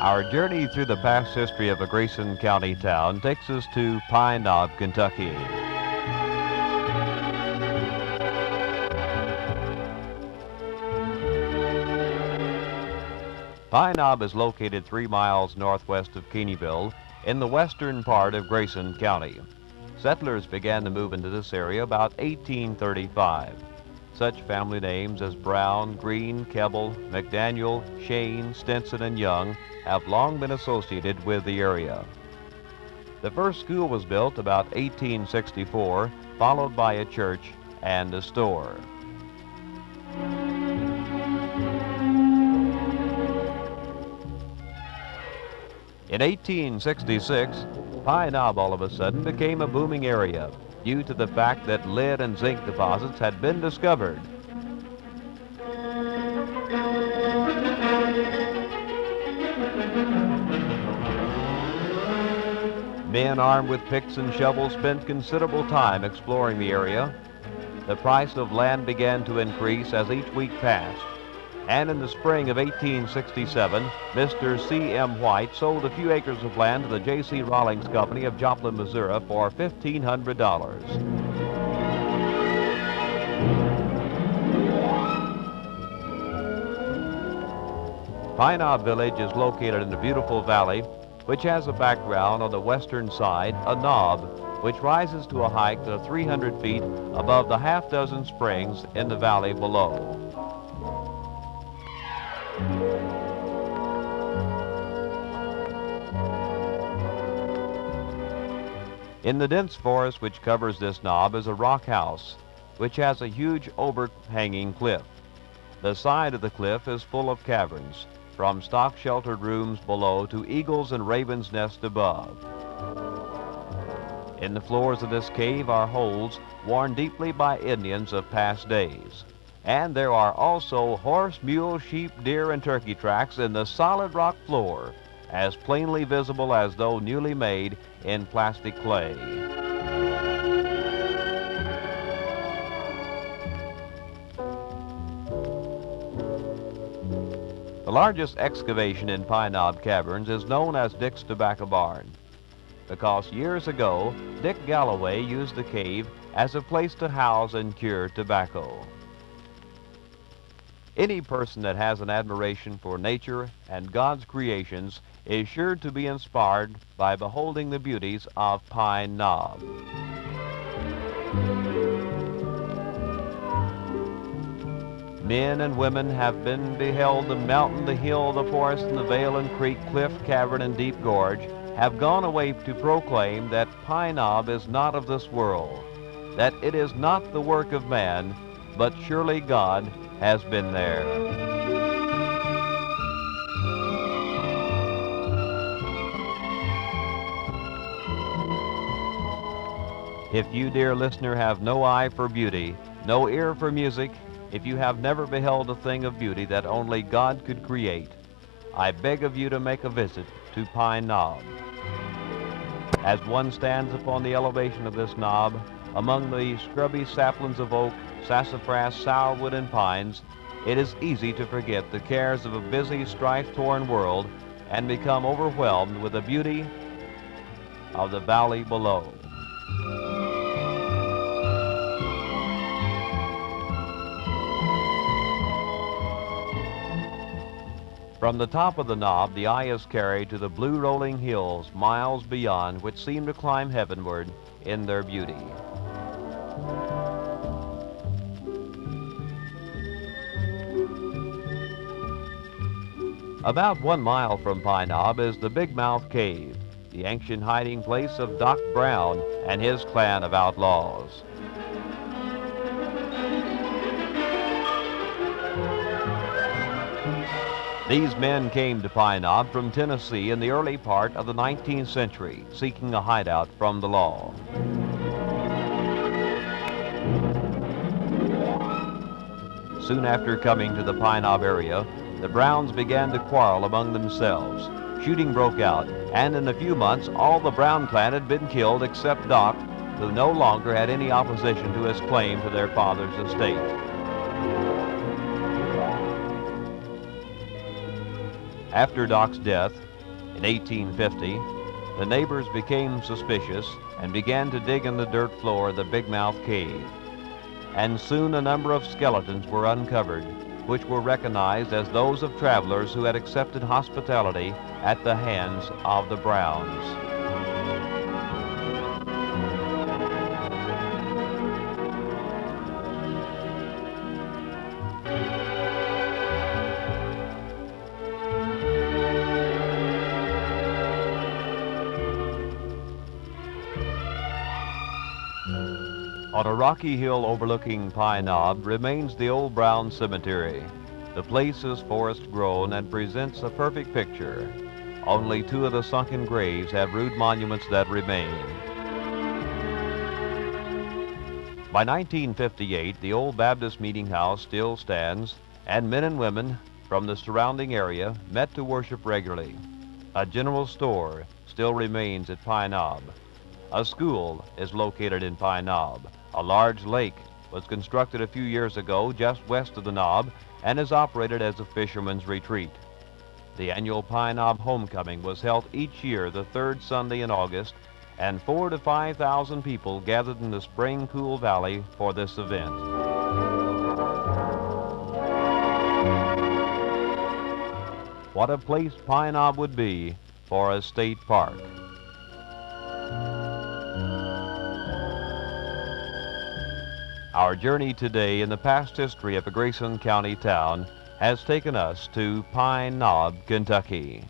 Our journey through the past history of a Grayson County town takes us to Pine Knob, Kentucky. Pine Knob is located 3 miles northwest of Caneyville in the western part of Grayson County. Settlers began to move into this area about 1835. Such family names as Brown, Green, Keble, McDaniel, Shain, Stinson, and Young have long been associated with the area. The first school was built about 1864, followed by a church and a store. In 1866, Pine Knob all of a sudden became a booming area due to the fact that lead and zinc deposits had been discovered. Men armed with picks and shovels spent considerable time exploring the area. The price of land began to increase as each week passed. And in the spring of 1867, Mr. C.M. White sold a few acres of land to the J.C. Rawlings Company of Joplin, Missouri for $1,500. Pine Knob Village is located in a beautiful valley which has a background on the western side, a knob, which rises to a height of 300 feet above the half-dozen springs in the valley below. In the dense forest which covers this knob is a rock house, which has a huge overhanging cliff. The side of the cliff is full of caverns, from stock-sheltered rooms below to eagles' and ravens' nests above. In the floors of this cave are holes worn deeply by Indians of past days. And there are also horse, mule, sheep, deer, and turkey tracks in the solid rock floor, as plainly visible as though newly made in plastic clay. The largest excavation in Pine Knob Caverns is known as Dick's Tobacco Barn, because years ago, Dick Galloway used the cave as a place to house and cure tobacco. Any person that has an admiration for nature and God's creations is sure to be inspired by beholding the beauties of Pine Knob. Men and women have been beheld the mountain, the hill, the forest, and the vale and creek, cliff, cavern, and deep gorge, have gone away to proclaim that Pine Knob is not of this world, that it is not the work of man, but surely God has been there. If you, dear listener, have no eye for beauty, no ear for music, if you have never beheld a thing of beauty that only God could create, I beg of you to make a visit to Pine Knob. As one stands upon the elevation of this knob, among the scrubby saplings of oak, sassafras, sourwood, and pines, it is easy to forget the cares of a busy, strife-torn world and become overwhelmed with the beauty of the valley below. From the top of the knob, the eye is carried to the blue rolling hills miles beyond, which seem to climb heavenward in their beauty. About 1 mile from Pine Knob is the Big Mouth Cave, the ancient hiding place of Doc Brown and his clan of outlaws. These men came to Pine Knob from Tennessee in the early part of the 19th century, seeking a hideout from the law. Soon after coming to the Pine Knob area, the Browns began to quarrel among themselves. Shooting broke out, and in a few months, all the Brown clan had been killed except Doc, who no longer had any opposition to his claim to their father's estate. After Doc's death in 1850, the neighbors became suspicious and began to dig in the dirt floor of the Big Mouth Cave. And soon a number of skeletons were uncovered, which were recognized as those of travelers who had accepted hospitality at the hands of the Browns. On a rocky hill overlooking Pine Knob remains the old Brown Cemetery. The place is forest-grown and presents a perfect picture. Only two of the sunken graves have rude monuments that remain. By 1958, the old Baptist Meeting House still stands, and men and women from the surrounding area met to worship regularly. A general store still remains at Pine Knob. A school is located in Pine Knob. A large lake was constructed a few years ago just west of the Knob and is operated as a fisherman's retreat. The annual Pine Nob Homecoming was held each year the third Sunday in August, and 4,000 to 5,000 people gathered in the spring cool valley for this event. What a place Pine Knob would be for a state park. Our journey today in the past history of a Grayson County town has taken us to Pine Knob, Kentucky.